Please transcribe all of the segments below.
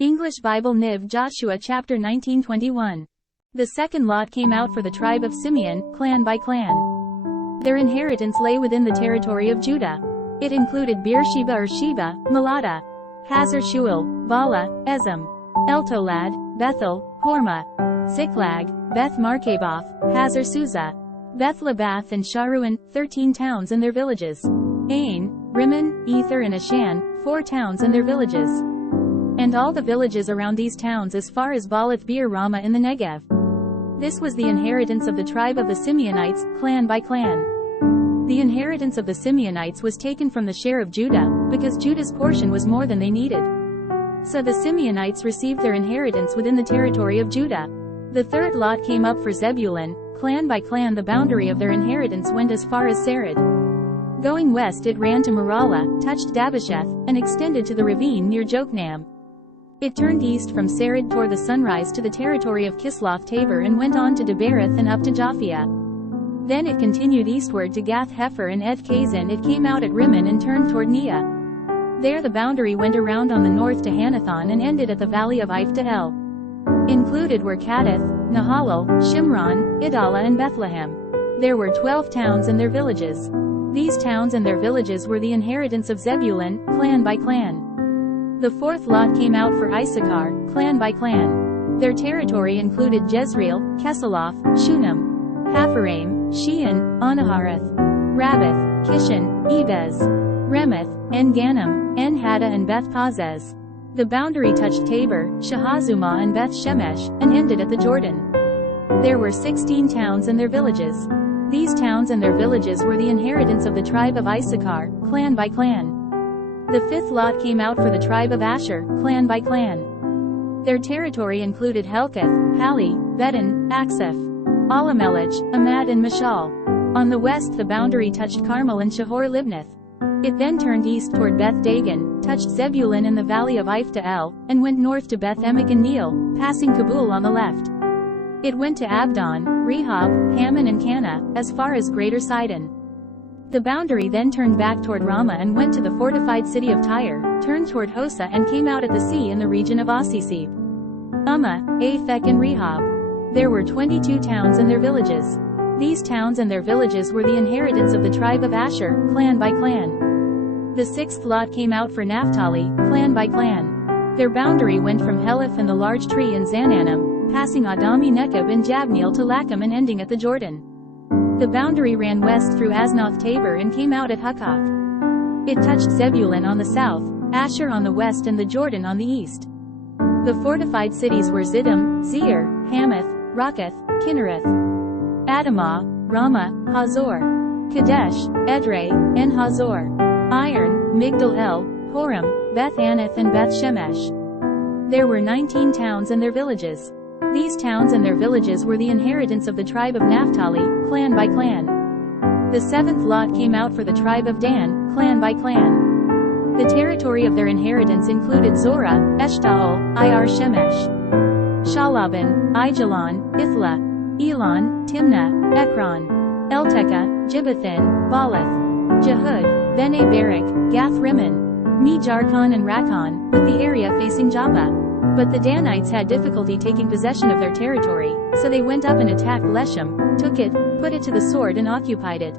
English Bible NIV Joshua chapter 19:21. The second lot came out for the tribe of Simeon, clan by clan. Their inheritance lay within the territory of Judah. It included Beersheba or Sheba, Melada, Hazar Shual, Bala, Ezem, Eltolad, Bethel, Hormah, Ziklag, Beth Markaboth, Hazar Susa, Beth Labath and Sharuan, 13 towns and their villages. Ain, Rimmon, Ether and Ashan, 4 towns and their villages. And all the villages around these towns as far as Baalath Beer Ramah in the Negev. This was the inheritance of the tribe of the Simeonites, clan by clan. The inheritance of the Simeonites was taken from the share of Judah, because Judah's portion was more than they needed. So the Simeonites received their inheritance within the territory of Judah. The third lot came up for Zebulun, clan by clan. The boundary of their inheritance went as far as Sarid. Going west it ran to Maralah, touched Dabbasheth, and extended to the ravine near Jokneam. It turned east from Sarid toward the sunrise to the territory of Kisloth Tabor and went on to Debareth and up to Japhia. Then it continued eastward to Gath Hepher and Eth Kazan. It came out at Rimmon and turned toward Neah. There the boundary went around on the north to Hanathon and ended at the valley of Iphtahel. Included were Kadesh, Nahalal, Shimron, Idala and Bethlehem. There were 12 towns and their villages. These towns and their villages were the inheritance of Zebulun, clan by clan. The fourth lot came out for Issachar, clan by clan. Their territory included Jezreel, Kesaloth, Shunem, Hapharaim, Shean, Anaharath, Rabbath, Kishan, Ebez, Remoth, En-Ganim, En-Haddah and Beth-Pazzez. The boundary touched Tabor, Shahazumah and Beth-Shemesh, and ended at the Jordan. There were 16 towns and their villages. These towns and their villages were the inheritance of the tribe of Issachar, clan by clan. The fifth lot came out for the tribe of Asher, clan by clan. Their territory included Helkath, Hali, Bedin, Akseph, Alamelech, Amad and Mishal. On the west the boundary touched Carmel and Shahor-Libnath. It then turned east toward Beth Dagon, touched Zebulun in the valley of Iphtahel, and went north to Beth Emek and Neel, passing Kabul on the left. It went to Abdon, Rehob, Hammon and Cana, as far as Greater Sidon. The boundary then turned back toward Ramah and went to the fortified city of Tyre, turned toward Hosa and came out at the sea in the region of Asisib, Ummah, Aphek and Rehob. There were 22 towns and their villages. These towns and their villages were the inheritance of the tribe of Asher, clan by clan. The sixth lot came out for Naphtali, clan by clan. Their boundary went from Heleph and the large tree in Zananim, passing Adami Nekeb and Jabneel to Lacham and ending at the Jordan. The boundary ran west through Asnoth Tabor and came out at Hukkoth. It touched Zebulun on the south, Asher on the west and the Jordan on the east. The fortified cities were Ziddim, Zeir, Hamath, Rakkath, Kinnereth, Adamah, Ramah, Hazor, Kadesh, Edrei, En Hazor, Iron, Migdal El, Horem, Beth Anath and Beth Shemesh. There were 19 towns and their villages. These towns and their villages were the inheritance of the tribe of Naphtali, clan by clan. The seventh lot came out for the tribe of Dan, clan by clan. The territory of their inheritance included Zorah, Eshtaol, Ir Shemesh, Shalaban, Ijalon, Ithla, Elon, Timnah, Ekron, Eltekah, Gibbethon, Baalath, Jehud, Bene Barak, Gath Rimmon, Me-Jarkon and Rakkon, with the area facing Joppa. But the Danites had difficulty taking possession of their territory, so they went up and attacked Leshem, took it, put it to the sword and occupied it.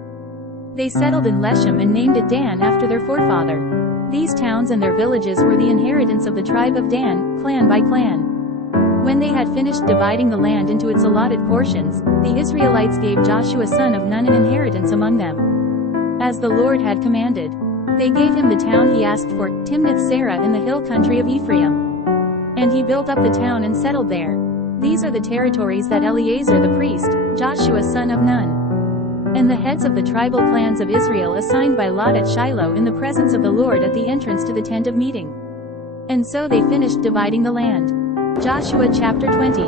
They settled in Leshem and named it Dan after their forefather. These towns and their villages were the inheritance of the tribe of Dan, clan by clan. When they had finished dividing the land into its allotted portions, the Israelites gave Joshua son of Nun an inheritance among them, as the Lord had commanded. They gave him the town he asked for, Timnath-Serah in the hill country of Ephraim. And he built up the town and settled there. These are the territories that Eleazar the priest, Joshua son of Nun, and the heads of the tribal clans of Israel assigned by lot at Shiloh in the presence of the Lord at the entrance to the tent of meeting. And so they finished dividing the land. Joshua chapter 20.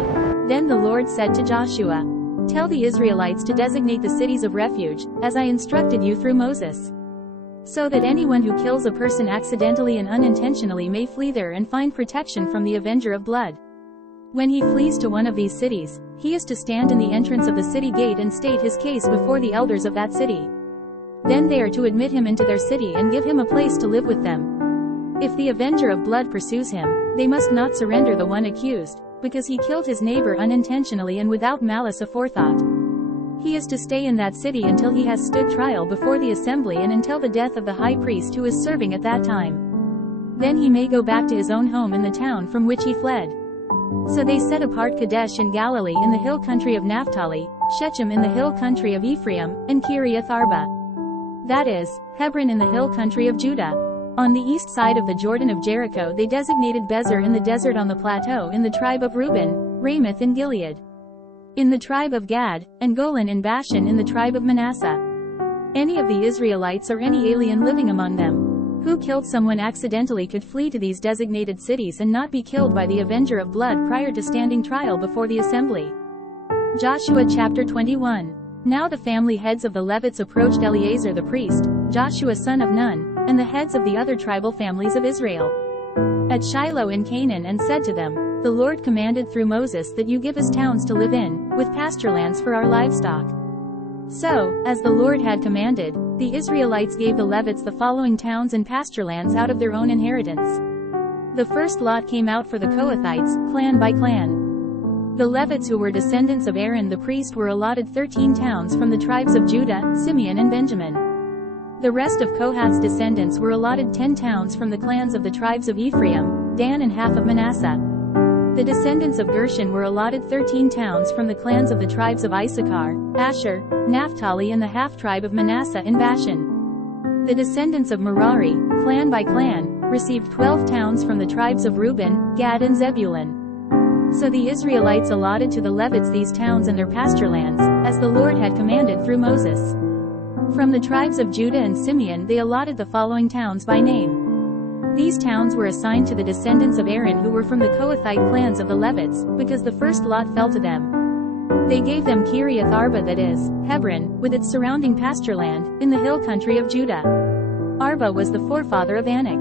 Then the Lord said to Joshua, "Tell the Israelites to designate the cities of refuge, as I instructed you through Moses, so that anyone who kills a person accidentally and unintentionally may flee there and find protection from the avenger of blood. When he flees to one of these cities, he is to stand in the entrance of the city gate and state his case before the elders of that city. Then they are to admit him into their city and give him a place to live with them. If the avenger of blood pursues him, They must not surrender the one accused, because he killed his neighbor unintentionally and without malice aforethought. He is to stay in that city until he has stood trial before the assembly and until the death of the high priest who is serving at that time. Then he may go back to his own home in the town from which he fled. So they set apart Kadesh in Galilee in the hill country of Naphtali, Shechem in the hill country of Ephraim, and Kiriath Arba. That is, Hebron in the hill country of Judah. On the east side of the Jordan of Jericho they designated Bezer in the desert on the plateau in the tribe of Reuben, Ramoth in Gilead, in the tribe of Gad, and Golan in Bashan in the tribe of Manasseh. Any of the Israelites or any alien living among them who killed someone accidentally could flee to these designated cities and not be killed by the avenger of blood prior to standing trial before the assembly. Joshua chapter 21. Now the family heads of the Levites approached Eleazar the priest, Joshua son of Nun, and the heads of the other tribal families of Israel at Shiloh in Canaan, and said to them, "The Lord commanded through Moses that you give us towns to live in, with pasture lands for our livestock." So, as the Lord had commanded, the Israelites gave the Levites the following towns and pasture lands out of their own inheritance. The first lot came out for the Kohathites, clan by clan. The Levites who were descendants of Aaron the priest were allotted 13 towns from the tribes of Judah, Simeon and Benjamin. The rest of Kohath's descendants were allotted 10 towns from the clans of the tribes of Ephraim, Dan and half of Manasseh. The descendants of Gershon were allotted 13 towns from the clans of the tribes of Issachar, Asher, Naphtali and the half-tribe of Manasseh in Bashan. The descendants of Merari, clan by clan, received 12 towns from the tribes of Reuben, Gad and Zebulun. So the Israelites allotted to the Levites these towns and their pasture lands, as the Lord had commanded through Moses. From the tribes of Judah and Simeon they allotted the following towns by name. These towns were assigned to the descendants of Aaron who were from the Kohathite clans of the Levites, because the first lot fell to them. They gave them Kiriath Arba, that is, Hebron, with its surrounding pasture land, in the hill country of Judah. Arba was the forefather of Anak.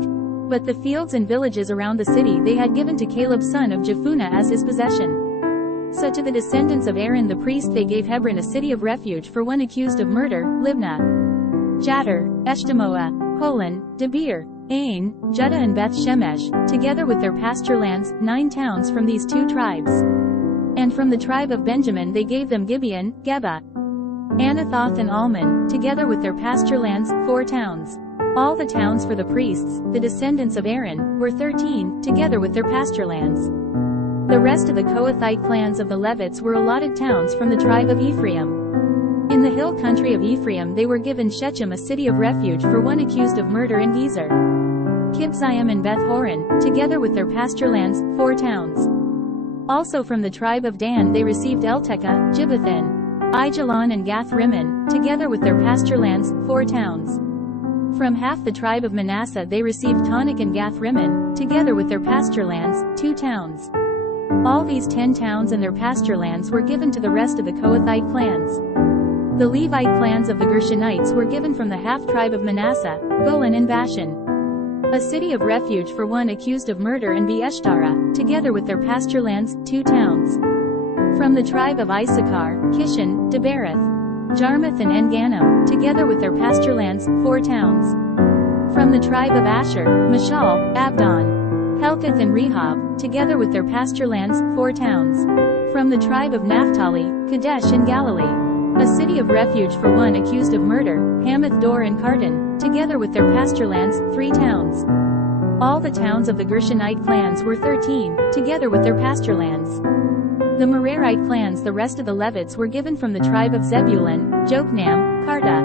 But the fields and villages around the city they had given to Caleb son of Jephunneh as his possession. So to the descendants of Aaron the priest they gave Hebron, a city of refuge for one accused of murder, Libnah, Jattir, Eshtemoa, Holon, Debir, Ain, Judah and Beth Shemesh, together with their pasture lands, 9 towns from these 2 tribes. And from the tribe of Benjamin they gave them Gibeon, Geba, Anathoth and Almon, together with their pasture lands, 4 towns. All the towns for the priests, the descendants of Aaron, were 13, together with their pasture lands. The rest of the Kohathite clans of the Levites were allotted towns from the tribe of Ephraim. In the hill country of Ephraim they were given Shechem, a city of refuge for one accused of murder, and Gezer, Kibzaim and Beth Horon, together with their pasture lands, 4 towns. Also from the tribe of Dan they received Eltekeh, Gibbethon, Aijalon and Gath Rimmon, together with their pasture lands, 4 towns. From half the tribe of Manasseh they received Taanach and Gath Rimmon, together with their pasture lands, 2 towns. All these 10 towns and their pasture lands were given to the rest of the Kohathite clans. The Levite clans of the Gershonites were given from the half-tribe of Manasseh, Golan and Bashan, a city of refuge for one accused of murder, and Beeshtara, together with their pasture lands, 2 towns. From the tribe of Issachar, Kishon, Debereth, Jarmuth and En-Ganim, together with their pasture lands, 4 towns. From the tribe of Asher, Mashal, Abdon, Helkath and Rehob, together with their pasture lands, 4 towns. From the tribe of Naphtali, Kadesh in Galilee, a city of refuge for one accused of murder, Hamath Dor and Kartan, together with their pasture lands, 3 towns. All the towns of the Gershonite clans were 13, together with their pasture lands. The Merarite clans, the rest of the Levites, were given from the tribe of Zebulun, Jokneam, Karta,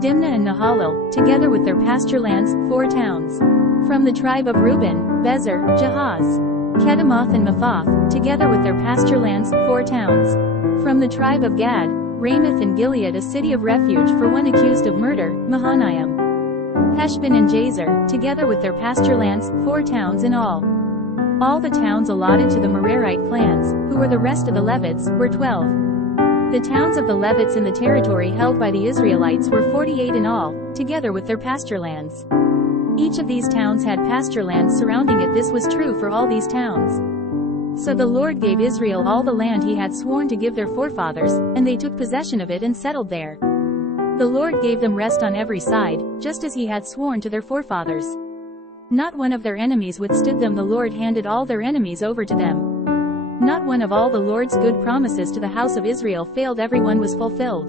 Dimnah and Nahalal, together with their pasture lands, 4 towns. From the tribe of Reuben, Bezer, Jahaz, Kedemoth and Mephath, together with their pasture lands, 4 towns. From the tribe of Gad, Ramoth and Gilead, a city of refuge for one accused of murder, Mahanaim, Heshbon and Jazer, together with their pasture lands, 4 towns in all. All the towns allotted to the Merarite clans, who were the rest of the Levites, were 12. The towns of the Levites in the territory held by the Israelites were 48 in all, together with their pasture lands. Each of these towns had pasture lands surrounding it. This was true for all these towns. So the Lord gave Israel all the land he had sworn to give their forefathers, and they took possession of it and settled there. The Lord gave them rest on every side, just as he had sworn to their forefathers. Not one of their enemies withstood them. The Lord handed all their enemies over to them. Not one of all the Lord's good promises to the house of Israel failed. Everyone was fulfilled.